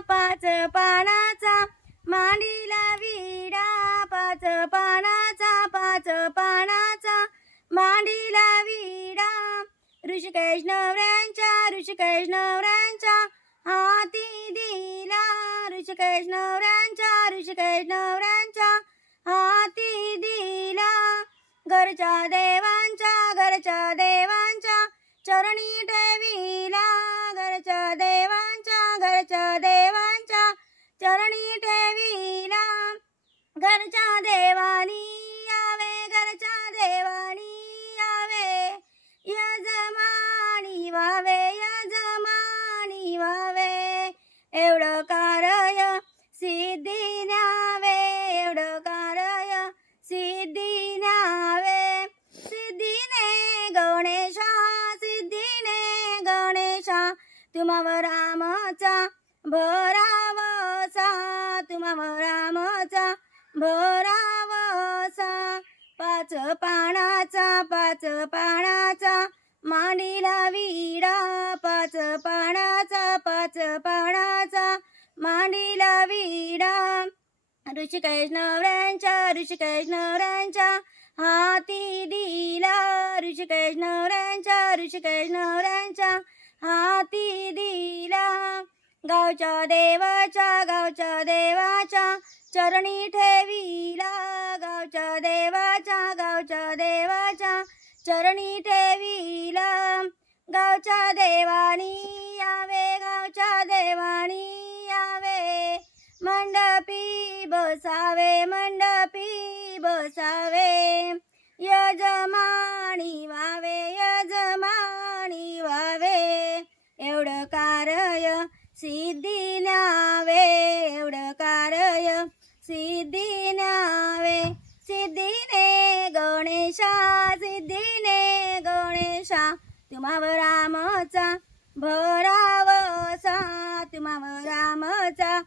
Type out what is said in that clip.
पाच पानाचा मांडीला विडा, पाच पानाचा मांडीला विडा. ऋषिकेश नवऱ्यांच्या हाती दिला, ऋषिकेश नवऱ्यांच्या हाती दिला. घरच्या देवांच्या चरणी ठेविला, घरच्या देवांच्या चरणी ठेविला. घरच्या देवानी यावे, घरच्या देवानी यावे, यजमानी व्हावे. एवढं कार्य सिद्धी न्यावे, एवढं कार्य सिद्धी न्यावे. सिद्धीने गणेशा तुम्हावर रामाचा भरावसा, तुम्हावर रामाचा भरावसा. पाच पानाचा मांडीला विडा, पाच पानाचा मांडीला विडा. ऋषिकेश नवऱ्यांच्या हाती दिला, ऋषिकेश नवऱ्यांच्या हाती दिला. गावच्या देवाच्या चरणी ठेविला, गावच्या देवाच्या चरणी ठेविला. गावच्या देवानी यावे, मंडपी बसावे. यजमानी व्हावे. एवढं कार्य सिद्धी न्यावे, एवढं कार्य सिद्धी न्यावे. सिद्धीने गणेशा तुम्हावर रामाचा भरावसा, तुम्हावर रामाचा